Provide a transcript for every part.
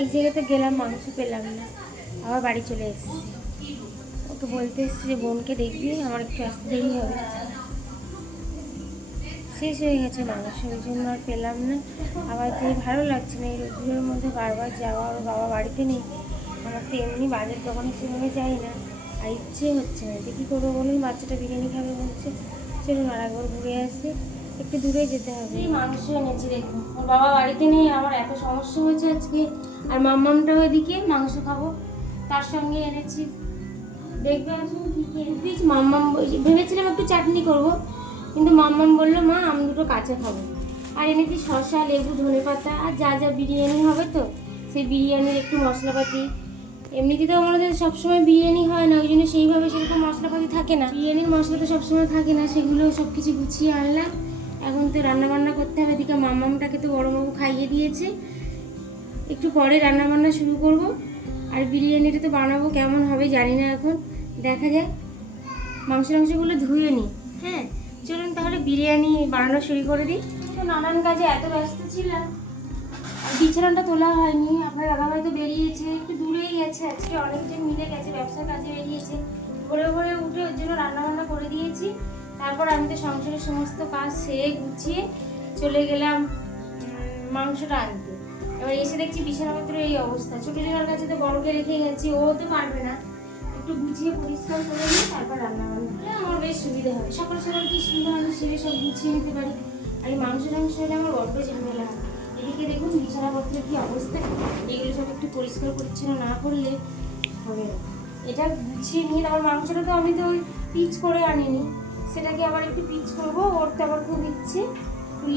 এক জায়গাতে গেলাম, মাংস পেলাম না, আবার বাড়ি চলে এসেছি। ওকে বলতে এসেছি যে বোনকে দেখবি, আমার একটু আসতে দেরি হবে। শেষ হয়ে গেছে মাংস, ওই জন্য আর পেলাম না। আবার যে ভালো লাগছে না এই রোদ্দুরের মধ্যে বারবার যাওয়া, ওর বাবা বাড়িতে নেই। আমার তো এমনি বাজার দোকানে সেভাবে যাই না, আর ইচ্ছে হচ্ছে না। দেখি করবো বলুন, বাচ্চাটা বিরিয়ানি খাবে বলছে। চলুন আর একবার ঘুরে আসি, একটু দূরে যেতে হবে। এই মাংস এনেছি, দেখুন ওর বাবা বাড়িতে নেই, আমার এত সমস্যা হয়েছে আজকে। আর মাম্মামটাও এদিকে মাংস খাবো, তার সঙ্গে এনেছি দেখবে আসুন কী কী এনেছি। মাম্মাম ভেবেছিলাম একটু চাটনি করবো, কিন্তু মাম্মাম বললো মা আমি দুটো কাঁচা খাবো। আর এনেছি শসা, লেবু, ধনেপাতা, আর যা যা বিরিয়ানি হবে তো সেই বিরিয়ানির একটু মশলাপাতি। এমনিতে তো আমাদের সবসময় বিরিয়ানি হয় না, ওই জন্য সেইভাবে সেরকম মশলাপাতি থাকে না, বিরিয়ানির মশলা তো সবসময় থাকে না, সেগুলো সব কিছু গুছিয়ে আনলাম। এখন তো রান্নাবান্না করতে হবে। এদিকে মাম্মামটাকে তো বড়োবাবু খাইয়ে দিয়েছে, একটু পরে রান্নাবান্না শুরু করব। আর বিরিয়ানিটা তো বানাবো কেমন হবে জানি না, এখন দেখা যায়। মাংসগুলো ধুয়ে নিই। হ্যাঁ চলুন তাহলে বিরিয়ানি বানানো শুরু করে দিই। তো নানান কাজে এত ব্যস্ত ছিলাম, আর বিছানাটা তোলা হয়নি। আপনার দাদাভাই তো বেরিয়েছে, একটু দূরেই গেছে আজকে, অনেকজন মিলে গেছে, ব্যবসার কাজে বেরিয়েছে। ভোরে ভোরে উঠে ওর জন্য রান্নাবান্না করে দিয়েছি। তারপর আমি তো সংসারের সমস্ত কাজ সেরে গুছিয়ে চলে গেলাম মাংসটা আনতে। এবার এসে দেখছি বিছানাপত্র এই অবস্থা। ছোটো জনের কাছে তো বড়কে রেখে গেছি, ও তো পারবে না। একটু গুছিয়ে পরিষ্কার করে নিই, তারপর রান্নাবান্না আমার বেশ সুবিধা হয়। সকাল সকাল কি সুন্দর আমি সেরে সব গুছিয়ে নিতে পারি। আর এই মাংস হলে আমার বড্ড ঝামেলা হয়। এদিকে দেখুন বিছানাপত্রের কি অবস্থা, এগুলো সব একটু পরিষ্কার পরিচ্ছন্ন না করলে হবে না। এটা গুছিয়ে নিয়ে তারপর মাংসটা তো আমি তো ওই পিচ করে আনিনি, সেটাকে আবার একটু পিচ করবো। ওর তো আবার খুব ইচ্ছে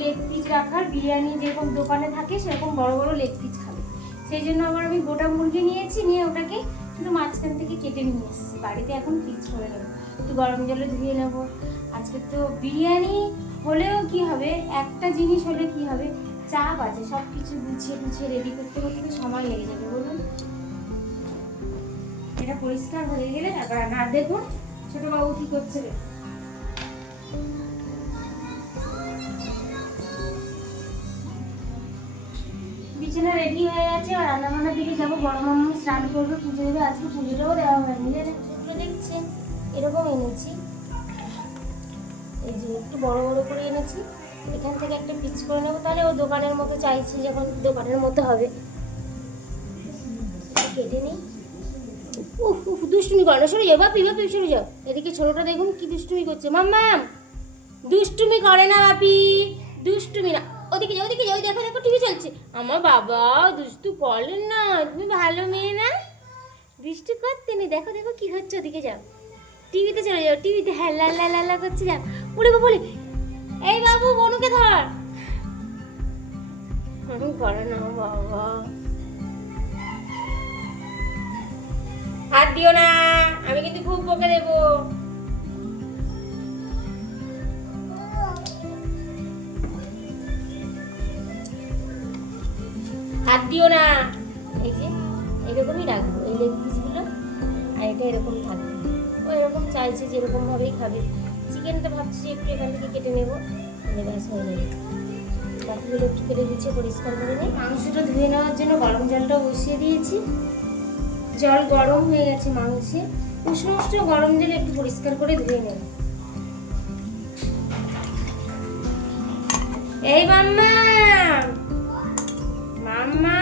লেগ পিস রাখার, বিরিয়ানি যেরকম দোকানে থাকে সেরকম বড় বড় লেগ পিস খাবে। সেই জন্য আবার আমি গোটা মুরগি নিয়েছি, নিয়ে ওটাকে শুধু মাঝখান থেকে কেটে নিয়ে এসেছি। বাড়িতে এখন পিস করে নেবো, একটু গরম জলে ধুয়ে নেবো। আজকে তো বিরিয়ানি হলেও কি হবে, একটা জিনিস হলে কি হবে, চাপ আছে। সব কিছু গুছিয়ে গুছিয়ে রেডি করতে করতে তো সময় লেগে যাবে বলুন। এটা পরিষ্কার হয়ে গেলে আবার না। দেখুন ছোট বাবু কি করছে, বিছানা রেডি হয়ে আছে। আর রান্নাবান্নার দিকে যাবো। বড় মাম্মু স্নান করবে, পুজো দেবে। আজকে পুজোটাও দেওয়া হয়নি জানেন। সেগুলো দেখছেন এরকম এনেছি, এই যে একটু বড় বড় করে এনেছি। এখান থেকে একটা পিচ করে নেবো, তাহলে ও দোকানের মতো চাইছি যখন দোকানের মতো হবে। কেটে নিই। দুষ্টুমি করে না, সরে যাও বাপি, বাপি সরে যাও। এদিকে ছোটটা দেখুন কি দুষ্টুমি করছে। মাম্মাম দুষ্টুমি করে না বাপি, দুষ্টুমি না। ওদিকে যাও, ওদিকে যাও, দেখো দেখো টিভি চলছে। আমার বাবা দুষ্টু করেন না, তুমি ভালো মেয়ে না, দুষ্টু করতে নেই। দেখো দেখো কি হচ্ছে, ওদিকে যাও, টিভিতে চলে যাও, টিভিতে হ্যাঁ লা লা লা লা করছে। যাও বলে বলে, এই বাবু বনুকে ধর। করে না বাবা, হাত দিও না, আমি কিন্তু খুব বকে দেবো। হাত দিও না। এই যে এরকমই রাখবো এই লেগ পিসগুলো, আর এটা এরকম থাকবে। ও এরকম চাইছে যে এরকমভাবেই খাবে। চিকেনটা ভাবছি একটু এখান থেকে কেটে নেবো, ব্যাস হয়ে যাবে। বাকিগুলো একটু কেটে গুছিয়ে পরিষ্কার করে নিই। মাংসটা ধুয়ে নেওয়ার জন্য গরম জলটাও বসিয়ে দিয়েছি। জল গরম হয়ে গেছে মাংসে, উষ্ণ উষ্ণ গরম জলে একটু পরিষ্কার করে ধুয়ে নেব। এই মাম্মা মাম্মা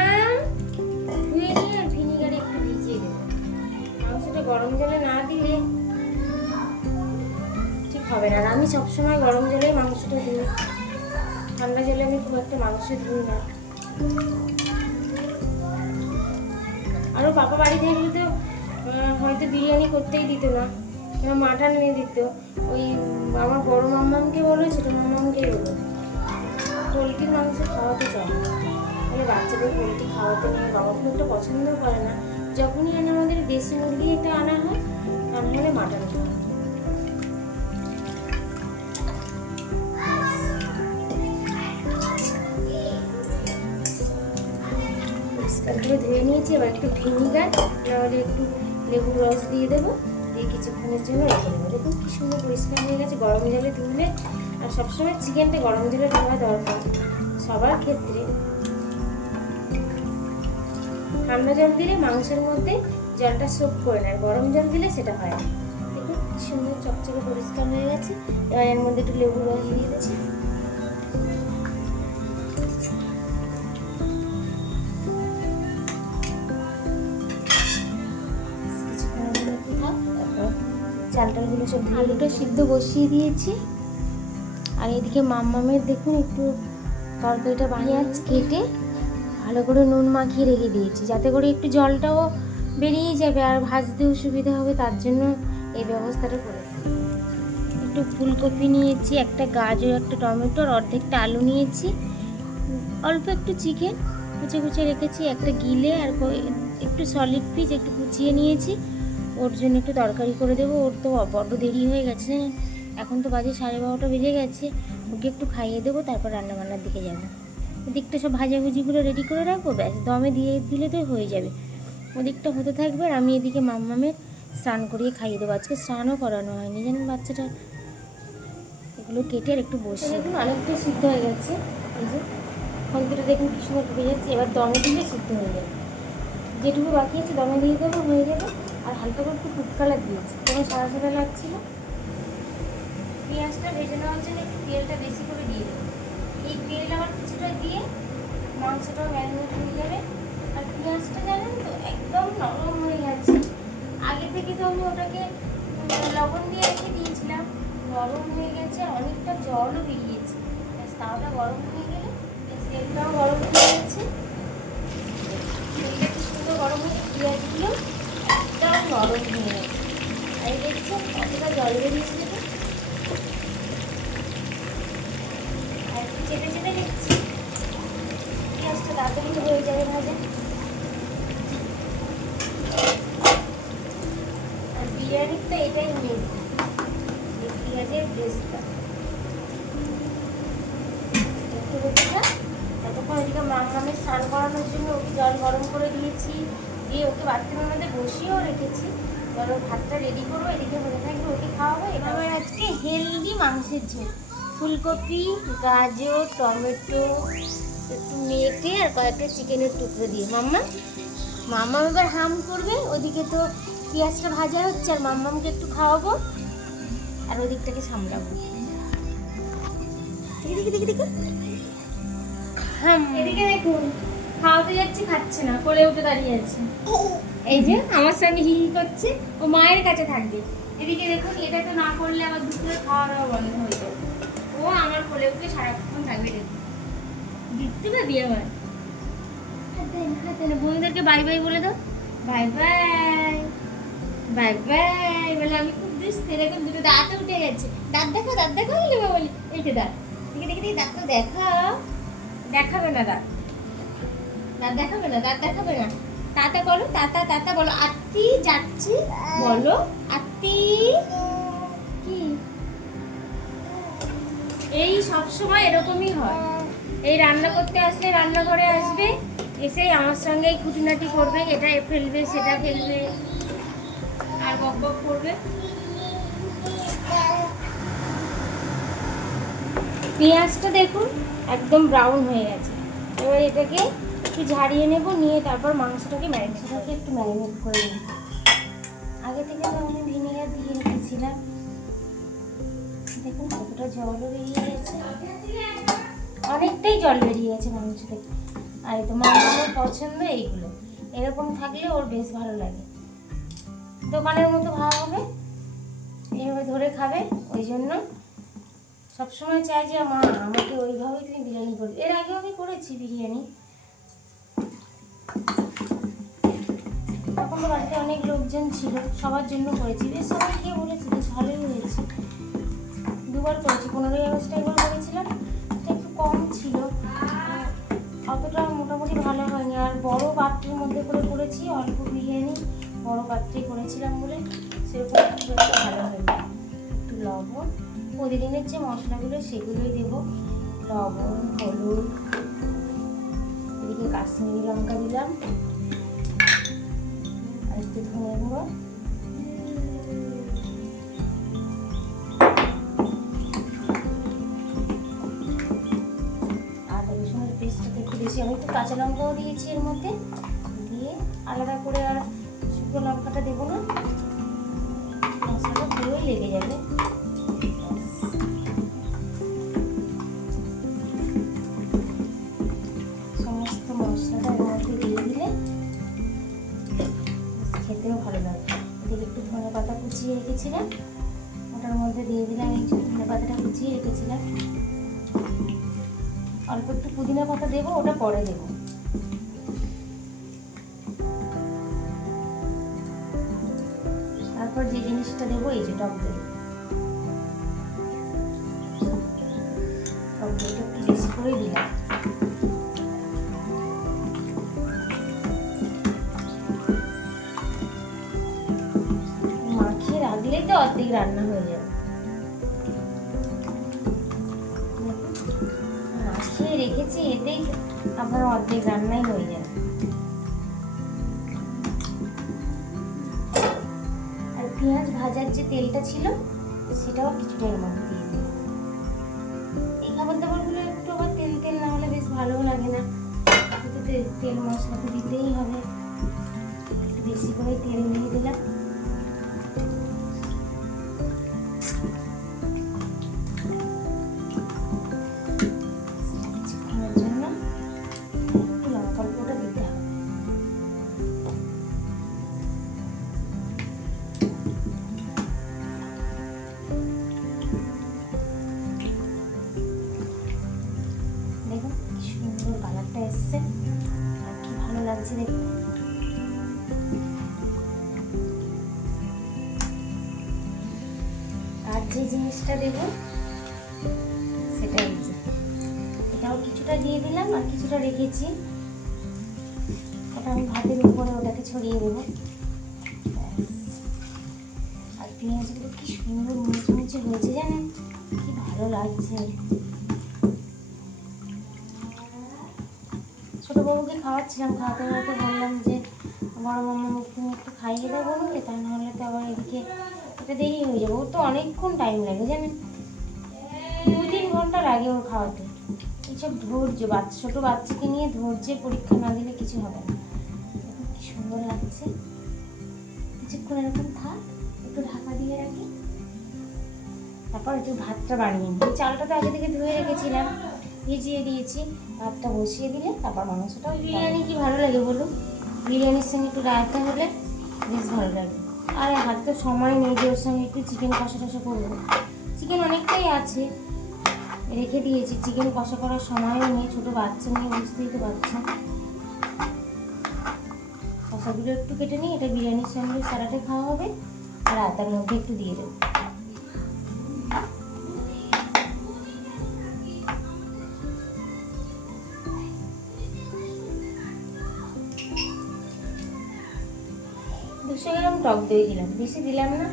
ধুয়ে নিয়ে আর ভিনিগারে একটু ভিজিয়ে দেবো। মাংসটা গরম জলে না দিলে ঠিক হবে না। আমি সবসময় গরম জলেই মাংসটা দিই, ঠান্ডা জলে আমি খুব একটা মাংস ধুই না। আরও পাপা বাড়ি থাকলে তো হয়তো বিরিয়ানি করতেই দিত না, মাটন এনে দিত। ওই আমার বড় মাম্মামকে বলো, ছোটো মাম্মামকেই বলো, পোলট্রির মাংস খাওয়াতে চায়। মানে বাচ্চাদের পোলট্রি খাওয়াতে নিয়ে বাবা খুব একটা পছন্দও করে না। যখনই আনে আমাদের দেশি মুরগিটা আনা হয়, আর নাহলে মাটন খাওয়া। তারপরে ধুয়ে নিয়েছি। এবার একটু ভিনিগার নাহলে একটু লেবুর রস দিয়ে দেবো, দিয়ে কিছুক্ষণের জন্য রেখে দেবো। দেখুন কি সুন্দর পরিষ্কার হয়ে গেছে। গরম জলে ধুলে, আর সবসময় চিকেনটা গরম জলে ধোয়া দরকার সবার ক্ষেত্রে। ঠান্ডা জল দিলে মাংসের মধ্যে জলটা সোপ করে নেয়, গরম জল দিলে সেটা হয় না। দেখুন কি সুন্দর চকচকে পরিষ্কার হয়ে গেছে। এবার এর মধ্যে একটু লেবু রস দিয়ে দিচ্ছি। চালটালগুলো সব আলুটা সিদ্ধ বসিয়ে দিয়েছি। আর এদিকে মাম্মামের দেখুন একটু তরকারিটা পেঁয়াজ কেটে ভালো করে নুন মাখিয়ে রেখে দিয়েছি, যাতে করে একটু জলটাও বেরিয়ে যাবে আর ভাজতেও সুবিধা হবে, তার জন্য এই ব্যবস্থাটা করেছি। একটু ফুলকপি নিয়েছি, একটা গাজর, একটা টমেটো, অর্ধেকটা আলু নিয়েছি, অল্প একটু চিকেন কুচে রেখেছি, একটা গিলে আর একটু সলিড পিস একটু কুচিয়ে নিয়েছি। ওর জন্য একটু তরকারি করে দেবো। ওর তো বড্ড দেরি হয়ে গেছে, এখন তো বাজে 12:30 বেজে গেছে। ওকে একটু খাইয়ে দেবো, তারপর রান্নাবান্নার দিকে যাবো। ওদিকটা সব ভাজাভুজিগুলো রেডি করে রাখবো, ব্যাস দমে দিয়ে দিলে তো হয়ে যাবে। ওদিকটা হতে থাকবে আর আমি এদিকে মাম্মামের স্নান করিয়ে খাইয়ে দেবো। আজকে স্নানও করানো হয়নি জানেন বাচ্চাটা। এগুলো কেটে আর একটু বসিয়ে দেখুন অনেকটাই সিদ্ধ হয়ে গেছে। এই যে খন্তিটা দেখুন কি সুন্দর ঢুকে যাচ্ছে। এবার দমে দিলে সিদ্ধ হয়ে যাবে, যেটুকু বাকি আছে দমে দিয়ে দেবো, হয়ে যাবে। আর হালকা করে একটু ফুড কালার দিয়েছি, কোনো সাদা সাদা লাগছিল। পেঁয়াজটা ভেজে নেওয়ার জন্য একটু তেলটা বেশি করে দিয়ে দেবো। এই তেল আবার কিছুটা দিয়ে মাংসটাও ম্যারিনেট হয়ে যাবে। আর পেঁয়াজটা জানেন তো একদম নরম হয়ে গেছে। আগে থেকে তো আমি ওটাকে লবণ দিয়ে রেখে দিয়েছিলাম, নরম হয়ে গেছে, অনেকটা জলও বেরিয়েছে। তাওয়াটা গরম হয়ে গেলে তেলটাও গরম হয়ে গেছে, তেলটা কি সুন্দর গরম হয়ে পেঁয়াজগুলো একদম নরম হয়ে গেছে। আর দেখছো কতটা জল বেরিয়েছিল। আর একটু চেপে দিচ্ছি, পেঁয়াজটা তাড়াতাড়ি হয়ে যাবে ভাজা। আর বিরিয়ানির তো এটাই মেন, এই পেঁয়াজের পেস্টটা একটু হতে থাক। ততক্ষণ এদিকে মাংসামের স্নান করানোর জন্য ওকে জল গরম করে দিয়েছি, দিয়ে ওকে বাথরুমের মধ্যে বসিয়েও রেখেছি। এবার ওর ভাতটা রেডি করবো, এদিকে হতে থাকবে, ওকে খাওয়াবো। এবার আজকে হেলদি মাংসের ঝোল, ফুলকপি, গাজর, টমেটো একটু মেটে আর কয়েকটা চিকেনের টুকরো দিয়ে। মাম্মা এবার হাম করবে। ওদিকে তো পেঁয়াজটা ভাজা হচ্ছে আর মাম্মামকে একটু খাওয়াবো আর ওদিকটাকে সামলাবো। এদিকে দেখুন খাওয়াতে যাচ্ছি, খাচ্ছে না, কোলে উঠে দাঁড়িয়ে আছে। এই যে আমার সঙ্গে হি করছে, ও মায়ের কাছে থাকবে। এদিকে দেখুন এটা তো না করলে আবার দুপুরে খাওয়া দাওয়া বন্ধ হয়ে যাবে। ও আমার কোলে উঠে সারাক্ষণ থাকবে। দেখুন দেখতে পাবি আমার বন্ধুদেরকে বাই বাই বলে দাও। বাই বাই, বাই বাই বলে। আমি খুব দুষ্টে, দেখুন দুটো দাঁতও উঠে গেছে। দাঁত দেখো বলে বলি, এইটা দাঁত দেখে দাঁতটা দেখাও। দেখাবে না দাঁত দেখাবে না, দাঁত দেখাবে না। তাতা বলো, তাতা বলো। আত্তি যাচ্ছি বলো, আত্তি। কি এই সব সময় এরকমই হয়। এই রান্না করতে আসলে রান্নাঘরে আসবে, এসে আমার সঙ্গে খুঁটিনাটি করবে, এটা ফেলবে সেটা ফেলবে আর বক করবে। পেঁয়াজটা দেখুন একদম ব্রাউন হয়ে গেছে। এবার এটাকে একটু ঝাড়িয়ে নেব, নিয়ে তারপর মাংসটাকে একটু ম্যারিনেট করে নেব। আগে থেকে তো আমি ভিনেগার দিয়ে রেখেছিলাম। দেখুন কতটা জলও বেরিয়ে গেছে, অনেকটাই জল বেরিয়ে গেছে মাংস থেকে। আর এই তো মামার পছন্দ এইগুলো, এরকম থাকলে ওর বেশ ভালো লাগে। দোকানের মতো ভালো হবে, এইভাবে ধরে খাবে। ওই জন্য সবসময় চাই যে মা আমাকে ওইভাবেই তুমি বিরিয়ানি করবে। এর আগেও আমি করেছি বিরিয়ানি, তখন তো বাড়িতে অনেক লোকজন ছিল, সবার জন্য করেছি। বেশ সবাইকে বলেছি, বেশ ভালোই হয়েছে। দুবার করেছি, 15ই আগস্টে একবার করেছিলাম, এটা একটু কম ছিল, অতটা মোটামুটি ভালো হয়নি। আর বড় পাত্রের মধ্যে করে করেছি, অল্প বিরিয়ানি বড় পাত্রে করেছিলাম বলে সেরকম একটু ভালো হয়নি। একটু লবণ, প্রতিদিনের যে মশলাগুলো সেগুলোই দেবো, লবণ, হলুদ, এদিকে কাশ্মীরি লঙ্কা দিলাম, আর একটু ধনে গুঁড়ো, আদা রসুনের পেস্টটা একটু বেশি, আমি একটু কাঁচা লঙ্কাও দিয়েছি এর মধ্যে, দিয়ে কুচিয়ে রেখেছিলাম, ওটার মধ্যে দিয়ে দিলাম এই ধনে পাতাটা কুচিয়ে রেখেছিলাম। অল্প একটু পুদিনা পাতা দেবো, ওটা পরে দেবো। তারপর যে জিনিসটা দেবো এই যে টক দই। টক দইটা একটু বেশি করে দিলাম। মাখিয়ে রাখলেই তো অর্ধেক রান্না হয়ে যাবে। মাখিয়ে রেখেছি, এতেই আপনার অর্ধেক রান্নাই হয়ে যাবে। আর পেঁয়াজ ভাজার যে তেলটা ছিল সেটাও কিছুটা এর মধ্যে দিয়ে দিই। এই খাবার দাবারগুলো একটু আবার তেল তেল না হলে বেশ ভালোও লাগে না, কিন্তু তেল মশলা তো দিতেই হবে। একটু বেশি করে তেল দিয়ে দিলাম। কিছুক্ষণের জন্য একটু লঙ্কার গুঁড়োটা দিতে হবে। দেখুন কি সুন্দর কালারটা এসছে, আর কি ভালো লাগছে দেখুন। আর যে জিনিসটা দেব সেটা এই যে, এটাও কিছুটা দিয়ে দিলাম আর কিছুটা রেখেছি, ওটা আমি ভাতের উপরে ওটাকে ছড়িয়ে দেবো। আর পেঁয়াজগুলো কি সুন্দর মুচমুচে হয়েছে জানেন, কি ভালো লাগছে। ছোটো বাবুকে খাওয়াচ্ছিলাম, খাওয়াতে খাওয়াতে বললাম যে বড় মামা তুমি একটু খাইয়ে দাও বলুকে, তা নাহলে তো আবার এদিকে এটা দেরি হয়ে যাবে। ওর তো অনেকক্ষণ টাইম লাগে জানেন, 2-3 ঘন্টা লাগে ওর খাওয়াতে। এইসব ধৈর্য, ছোটো বাচ্চাকে নিয়ে ধৈর্যের পরীক্ষা না দিলে কিছু হবে না। কি সুন্দর লাগছে। কিছুক্ষণ এরকম থাক, একটু ঢাকা দিয়ে রাখি, তারপর একটু ভাতটা বানিয়ে নিই। চালটা তো আগে থেকে ধুয়ে রেখেছিলাম, ভিজিয়ে দিয়েছি। ভাতটা বসিয়ে দিলে তারপর মাংসটাও। বিরিয়ানি কি ভালো লাগে বলুন, বিরিয়ানির সঙ্গে একটু রায়তা হলে বেশ ভালো লাগে। আর হাতে তো সময় নেই যে ওর সঙ্গে একটু চিকেন কষা টষা করবো। চিকেন অনেকটাই আছে, রেখে দিয়েছি। চিকেন কষা করার সময়ও নেই, ছোটো বাচ্চা নিয়ে বুঝতেই তো পারছেন। কষাগুলো একটু কেটে নিই, এটা বিরিয়ানির সঙ্গে স্যালাডে খাওয়া হবে, আর রায়তার মধ্যে একটু দিয়ে দেবো। গ্রাম টক দই দিলাম, বেশি দিলাম না,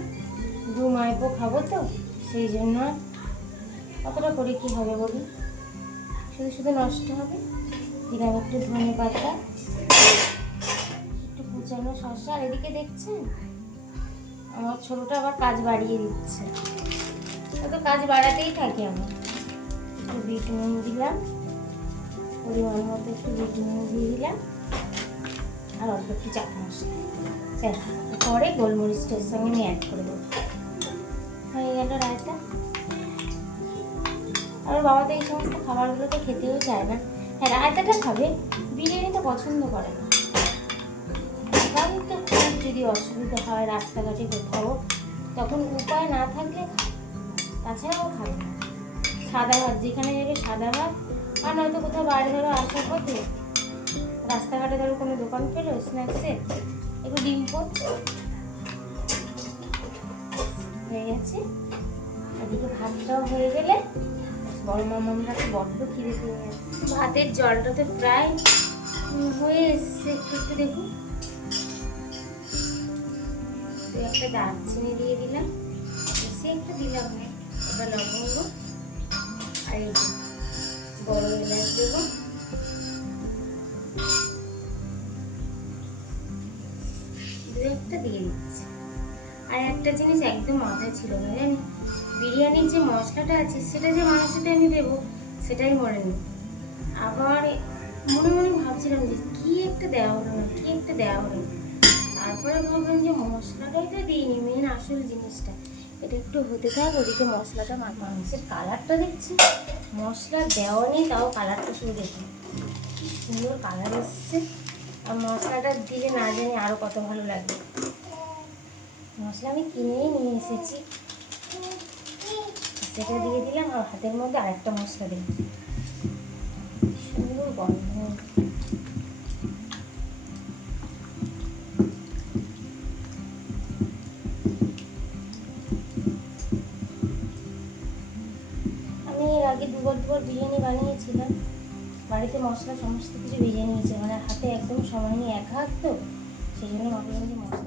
2 মাইপো খাবো তো সেই জন্য। কতটা করে কি হবে বলুন, শুধু শুধু নষ্ট হবে। দিলাম একটু ধনে পাতা, একটু কুচানো শসা। আর এদিকে দেখছেন আমার ছোটোটা আবার কাজ বাড়িয়ে দিচ্ছে, তো কাজ বাড়াতেই থাকি আমার। একটু বিট নুন দিলাম, পরিমাণ মতো একটু বিট নুন দিয়ে দিলাম, আর অল্প একটু চাট মশলা। পরে গোলমরিচটার সঙ্গে আমি অ্যাড করে দেবো। হয়ে গেল রায়তা। আর বাবা তো এই সমস্ত খাবারগুলো তো খেতেও চায় না। হ্যাঁ, রায়তাটা খাবে, বিরিয়ানিটা পছন্দ করে না। কারণ তো খুব যদি অসুবিধা হয় রাস্তাঘাটে কোথাও, তখন উপায় না থাকলে খায়, তাছাড়াও খাবে না। সাদা ভাত যেখানে যাবে সাদা ভাত, আর নয়তো কোথাও বাইরে ধরো আসার পথে রাস্তাঘাটে ধরো কোনো দোকান পেলো স্ন্যাক্সে, একটু ডিম পোচ হয়ে গেছে। এদিকে ভাতটাও হয়ে গেলে বড় মামারা তো বড্ড খিদে পেয়ে গেছে। ভাতের জলটা তো প্রায় হয়ে এসছে, একটু একটু দেখুন। একটা দারচিনি দিয়ে দিলাম, বেশি একটা দিলাম না, ওটা লবঙ্গ, আর এই বড় এলাচ দেবো। একটা দিয়ে দিচ্ছি। আর একটা জিনিস একদম মাথায় ছিল না জানি, বিরিয়ানির যে মশলাটা আছে সেটা যে মাংসতে আমি দেবো সেটাই মনে নেই। আবার মনে মনে ভাবছিলাম যে কি একটা দেওয়া হলো না, কি একটা দেওয়া হলো না। তারপরে ভাবলাম যে মশলাটাই তো দিইনি, মেন আসল জিনিসটা। এটা একটু হতে থাক, ওদিকে মশলাটা, মাংসের কালারটা দেখছি, মশলা দেওয়া নেই তাও কালারটা শুধু দেখুন কি সুন্দর কালার এসছে। আর মশলাটা দিলে না জানি আরও কত ভালো লাগবে। মশলা আমি কিনেই নিয়ে এসেছি, সেটা দিয়ে দিলাম। আর হাতের মধ্যে আরেকটা মশলা দিই, সুন্দর গন্ধ। আমি এর আগে দুবার বিরিয়ানি বানিয়েছিলাম, বাড়িতে মশলা সমস্ত কিছু ভেজে নিয়েছে, মানে হাতে একদম সময় নেই, এক হাত তো, সেই জন্য মাঝে মাঝে মশলা।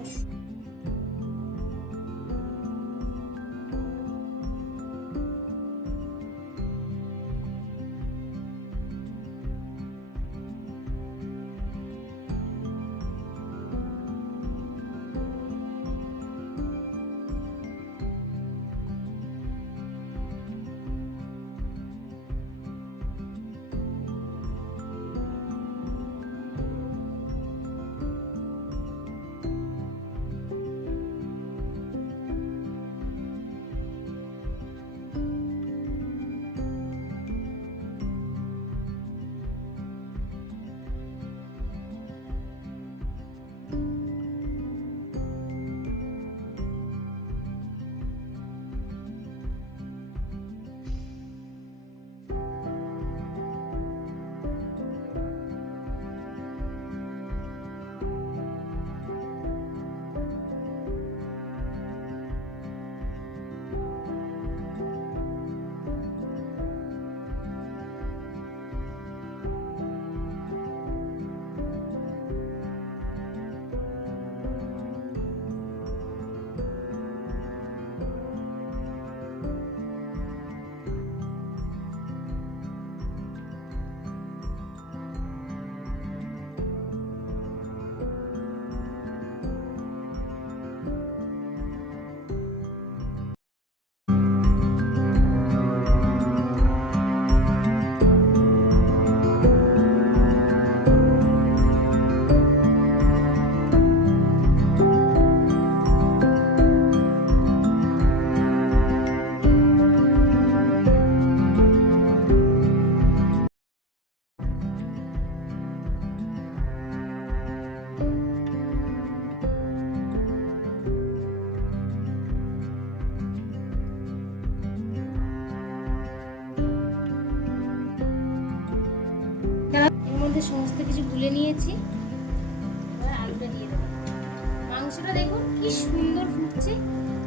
সমস্ত কিছু গুলে নিয়েছি, এবার আলুটা দিয়ে দেবো। মাংসটা দেখুন কি সুন্দর ফুটছে,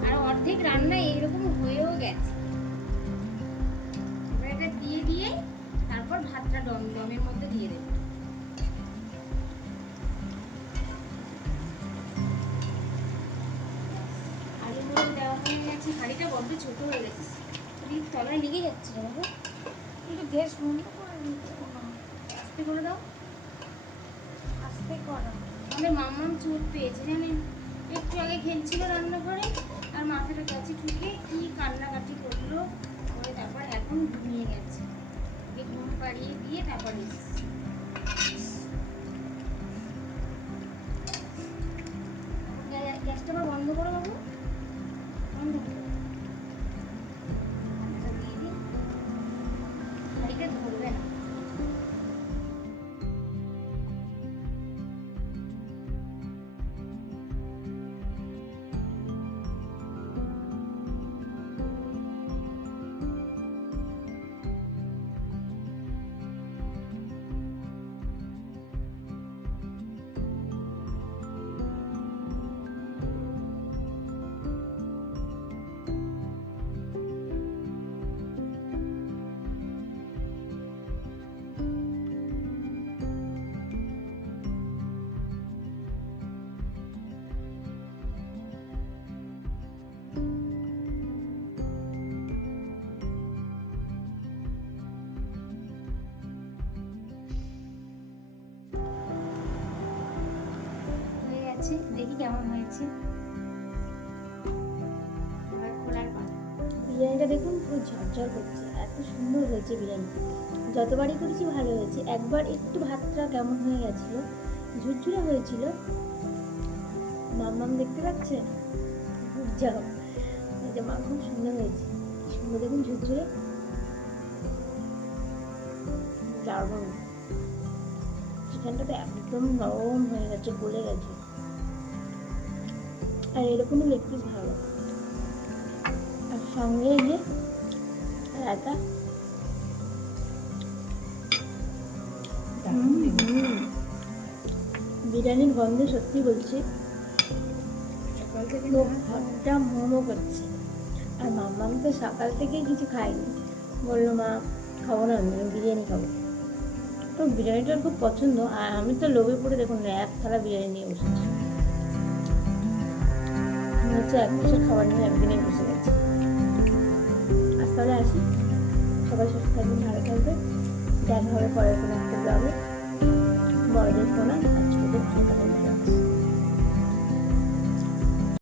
আর অর্ধেক রান্না এইরকম হয়েও গেছে। এবার এটা দিয়ে তারপর ভাতটা দমের মধ্যে দিয়ে দেবো। আলুগুলো দেওয়া হয়ে গেছে, হাঁড়িটা বড্ড ছোট হয়ে গেছে, তলায় লেগে যাচ্ছে। আমাকে একটু গ্যাস বন্ধ করে আস্তে করে দাও, আস্তে করো। আমাদের মাম্মাম চোট পেয়েছে জানেন, একটু আগে খেলছিল রান্নাঘরে, আর মাথাটা গেছে ঠুকে কি কান্নাকাটি করলো, করে তারপর এখন ঘুমিয়ে গেছে। ঘুম পাড়িয়ে দিয়ে তারপর এসছি। গ্যাসটা আবার বন্ধ করো বাবু, বন্ধ করো। দিয়ে দিই, হাঁড়িটা ধরবে না। দেখি কেমন হয়েছে। বিরিয়ানিটা দেখুন পুরো ঝরঝর করছে, এত সুন্দর হয়েছে বিরিয়ানি। যতবারই করেছি ভালো হয়েছে। একবার একটু ভাতটা কেমন হয়ে গেছিলো, ঝুরঝুরে হয়েছিল। মাম্মাম দেখতে পাচ্ছে, যাও মা খুব সুন্দর হয়েছে, সুন্দর দেখুন ঝুরঝুরে। চিকেনটা তো একদম নরম হয়ে গেছে, গলে গেছে। আর এরকমই লেগ পিস ভালো লাগে। আর সঙ্গে এই যে রায়তা। বিরিয়ানির গন্ধে সত্যি বলছি ঘরটা মোমো করছে। আর মাম্মাম তো সকাল থেকেই কিছু খায়নি, বললো মা খাবো না, আমি বিরিয়ানি খাবো। তো বিরিয়ানিটার খুব পছন্দ। আর আমি তো লোভে পড়ে দেখুন এক থালা বিরিয়ানি নিয়ে বসেছি। মনে হচ্ছে এক মাসের খাবার নিয়ে একদিনেই বসে গেছে। আজ তাহলে আসি, সবাই সুস্থ থাকবেন, ভালো থাকবে। দেখা হবে পরের কোনো একটা ব্লগে। বড়দের প্রণাম আর ছোটদের ভালো থাকবেন।